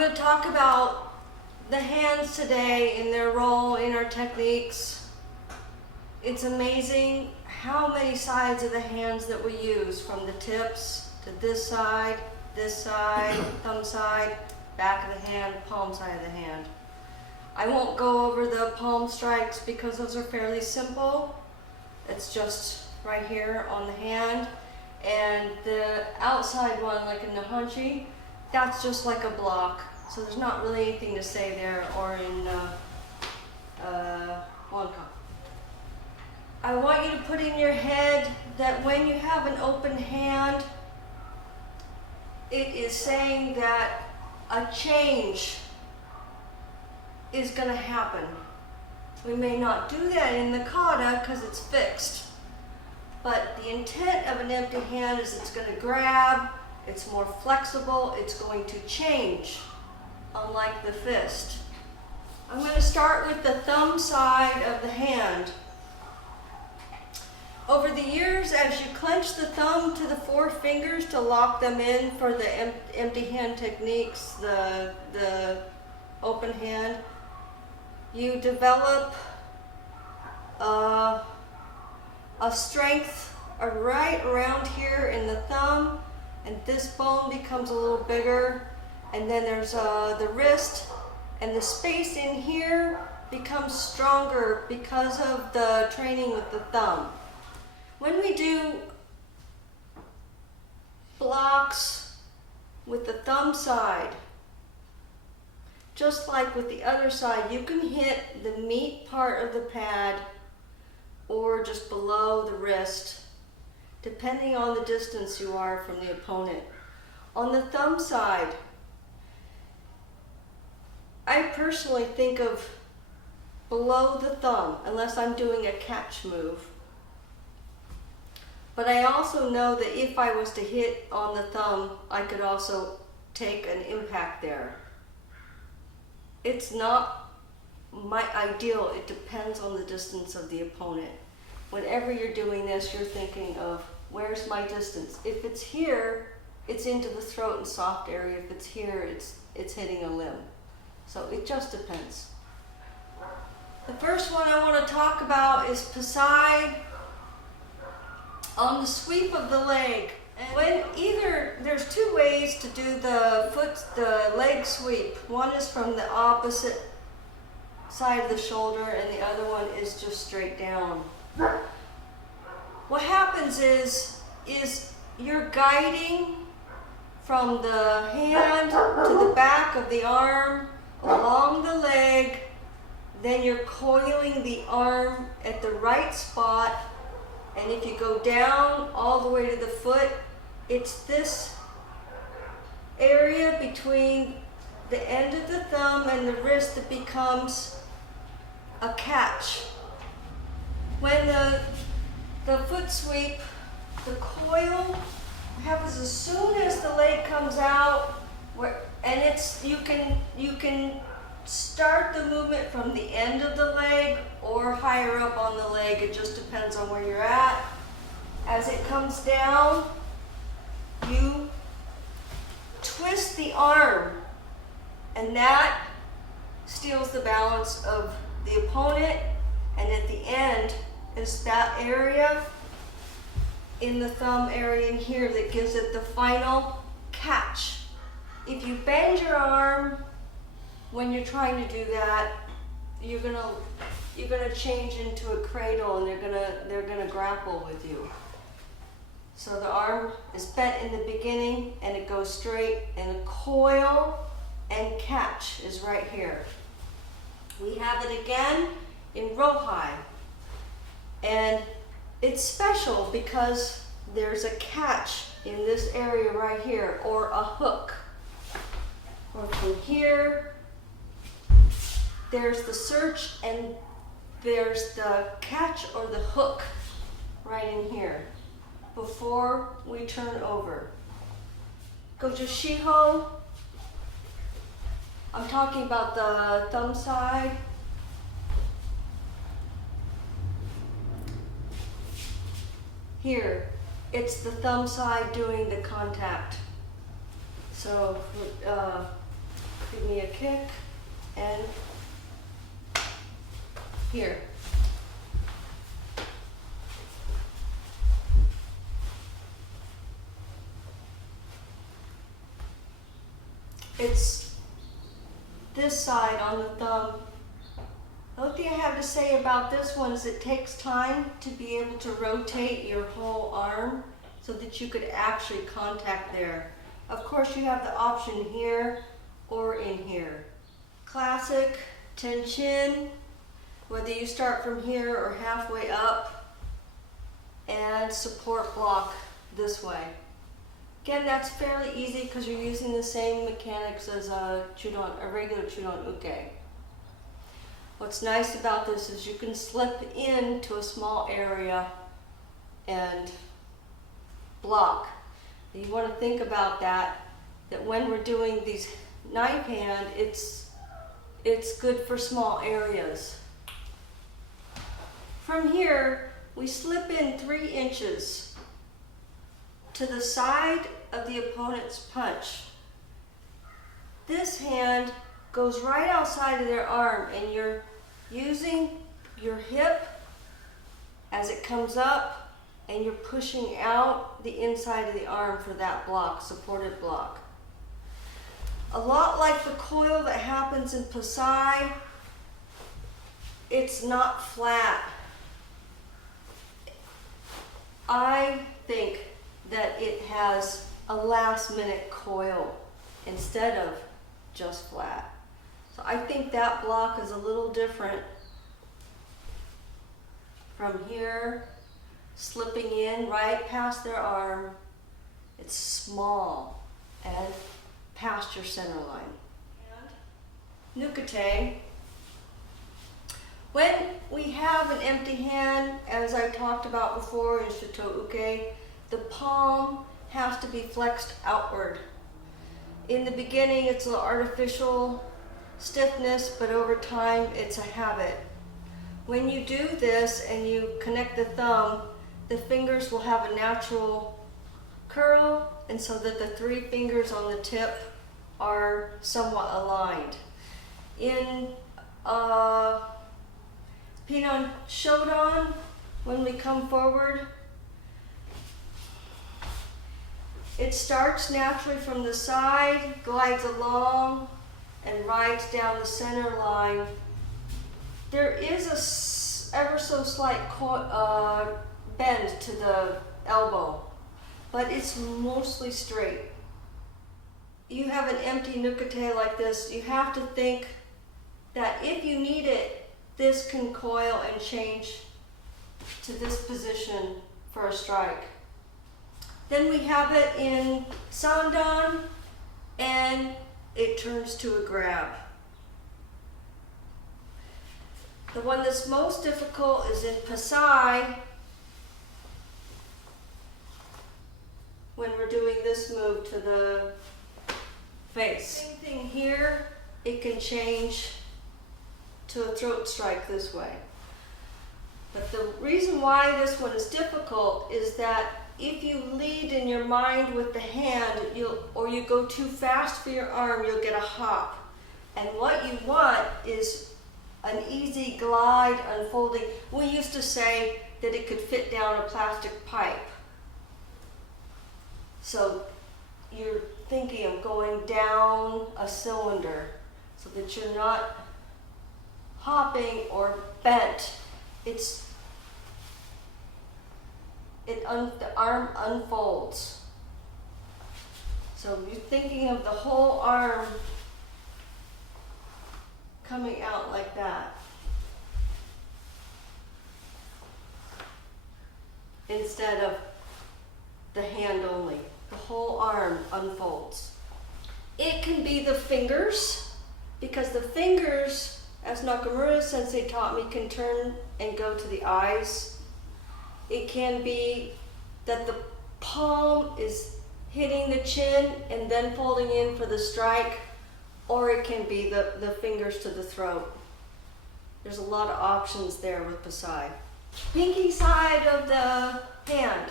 going to talk about the hands today and their role in our techniques. It's amazing how many sides of the hands that we use, from the tips to this side, thumb side, back of the hand, palm side of the hand. I won't go over the palm strikes because those are fairly simple. It's just right here on the hand. And the outside one, like in the hanchi, that's just like a block. So there's not really anything to say there, or in wanka. I want you to put in your head that when you have an open hand, it is saying that a change is going to happen. We may not do that in the kata because it's fixed, but the intent of an empty hand is it's going to grab, it's more flexible, it's going to change, unlike the fist. I'm going to start with the thumb side of the hand. Over the years, as you clench the thumb to the four fingers to lock them in for the empty hand techniques, the open hand, you develop a strength right around here in the thumb, and this bone becomes a little bigger, and then there's the wrist, and the space in here becomes stronger because of the training with the thumb. When we do blocks with the thumb side, just like with the other side, you can hit the meat part of the pad or just below the wrist, depending on the distance you are from the opponent. On the thumb side, I personally think of below the thumb, unless I'm doing a catch move. But I also know that if I was to hit on the thumb, I could also take an impact there. It's not my ideal. It depends on the distance of the opponent. Whenever you're doing this, you're thinking of, where's my distance? If it's here, it's into the throat and soft area. If it's here, it's hitting a limb. So it just depends. The first one I want to talk about is Pasai on the sweep of the leg. And when there's two ways to do the leg sweep. One is from the opposite side of the shoulder, and the other one is just straight down. What happens is you're guiding from the hand to the back of the arm, along the leg, then you're coiling the arm at the right spot, and if you go down all the way to the foot, it's this area between the end of the thumb and the wrist that becomes a catch. When the foot sweep, the coil happens as soon as the leg comes out, and you can start the movement from the end of the leg or higher up on the leg. It just depends on where you're at. As it comes down, you twist the arm, and that steals the balance of the opponent, and at the end is that area in the thumb area in here that gives it the final catch. If you bend your arm when you're trying to do that, you're gonna change into a cradle, and they're gonna grapple with you. So the arm is bent in the beginning, and it goes straight, and the coil and catch is right here. We have it again in Rohai, and it's special because there's a catch in this area right here, or a hook. Or from here, there's the search, and there's the catch or the hook right in here before we turn over. Go to Shiho. I'm talking about the thumb side. Here, it's the thumb side doing the contact. So Give me a kick, and here. It's this side on the thumb. The only thing I have to say about this one is it takes time to be able to rotate your whole arm so that you could actually contact there. Of course, you have the option here or in here. Classic tension, whether you start from here or halfway up, and support block this way. Again, that's fairly easy because you're using the same mechanics as a regular chudon uke. What's nice about this is you can slip into a small area and block. You want to think about that when we're doing these knife hand, it's good for small areas. From here, we slip in 3 inches to the side of the opponent's punch. This hand goes right outside of their arm, and you're using your hip as it comes up, and you're pushing out the inside of the arm for that block, supported block. A lot like the coil that happens in Pasai, it's not flat. I think that it has a last minute coil instead of just flat. So I think that block is a little different from here, slipping in right past their arm. It's small and past your center line. And nukate. When we have an empty hand, as I talked about before in Shito Uke, the palm has to be flexed outward. In the beginning, it's an artificial stiffness, but over time, it's a habit. When you do this and you connect the thumb, the fingers will have a natural curl, and so that the 3 fingers on the tip are somewhat aligned. In Pinon Shodan, when we come forward, it starts naturally from the side, glides along, and rides down the center line. There is a ever so slight bend to the elbow, but it's mostly straight. You have an empty nukate like this, you have to think that if you need it, this can coil and change to this position for a strike. Then we have it in Sandan, and it turns to a grab. The one that's most difficult is in Pasai, when we're doing this move to the face. Same thing here, it can change to a throat strike this way. But the reason why this one is difficult is that if you lead in your mind with the hand, or you go too fast for your arm, you'll get a hop. And what you want is an easy glide unfolding. We used to say that it could fit down a plastic pipe. So you're thinking of going down a cylinder so that you're not hopping or bent. The arm unfolds. So you're thinking of the whole arm coming out like that, instead of the hand only. The whole arm unfolds. It can be the fingers, because the fingers, as Nakamura Sensei taught me, can turn and go to the eyes. It can be that the palm is hitting the chin and then folding in for the strike, or it can be the fingers to the throat. There's a lot of options there with Pasai. Pinky side of the hand.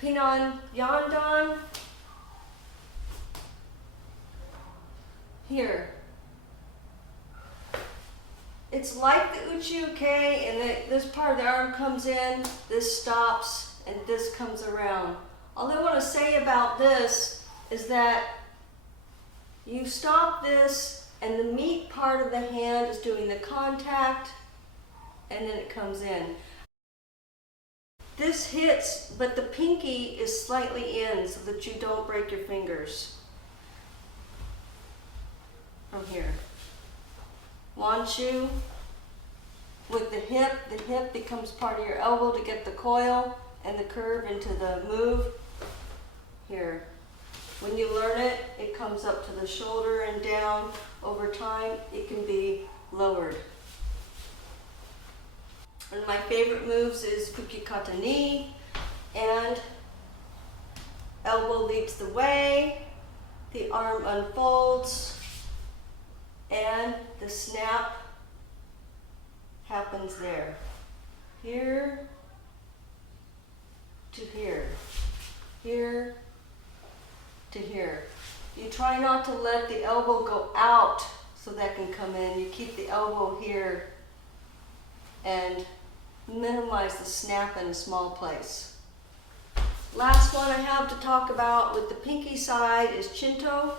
Pinon Yandan. here. It's like the uchi-uke, and this part of the arm comes in, this stops, and this comes around. All I want to say about this is that you stop this, and the meat part of the hand is doing the contact, and then it comes in. This hits, but the pinky is slightly in so that you don't break your fingers. From here. Wanshu, with the hip becomes part of your elbow to get the coil and the curve into the move. Here. When you learn it, it comes up to the shoulder and down. Over time, it can be lowered. One of my favorite moves is Fukikata Ni, and elbow leads the way, the arm unfolds, and the snap happens there. Here to here, here to here. You try not to let the elbow go out so that can come in. You keep the elbow here and minimize the snap in a small place. Last one I have to talk about with the pinky side is Chinto.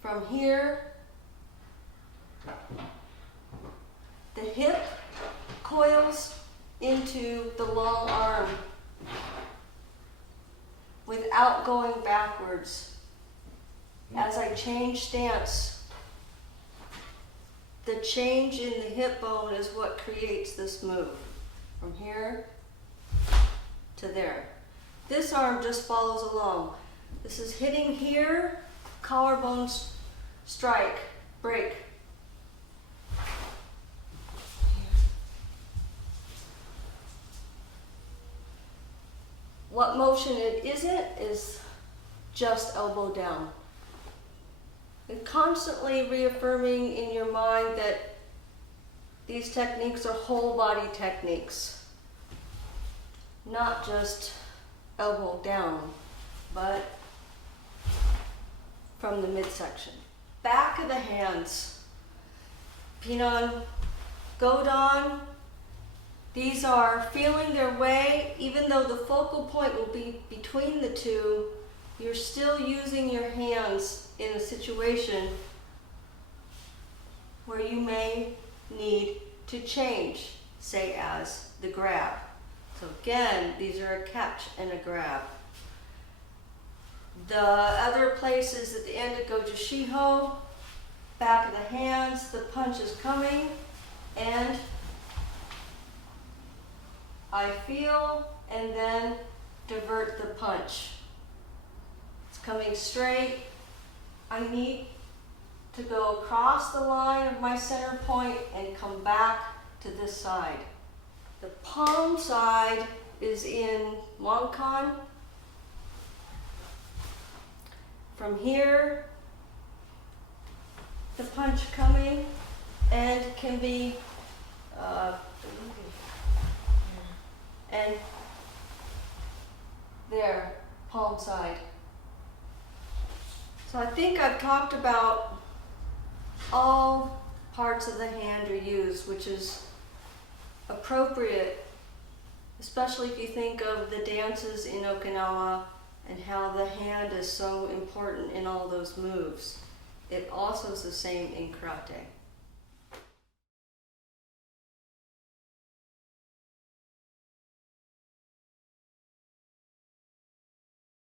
From here, the hip coils into the long arm without going backwards. As I change stance, the change in the hip bone is what creates this move. From here to there. This arm just follows along. This is hitting here, collarbone strike, break. What motion it isn't is just elbow down. And constantly reaffirming in your mind that these techniques are whole body techniques. Not just elbow down, but from the midsection. Back of the hands. Pinan, Godon. These are feeling their way. Even though the focal point will be between the two, you're still using your hands in a situation where you may need to change, say as the grab. So again, these are a catch and a grab. The other places at the end of Goju Shiho, back of the hands, the punch is coming, and I feel and then divert the punch. It's coming straight. I need to go across the line of my center point and come back to this side. The palm side is in Wonkan. From here, the punch coming and can be and there, palm side. So I think I've talked about all parts of the hand are used, which is appropriate, especially if you think of the dances in Okinawa and how the hand is so important in all those moves. It also is the same in karate.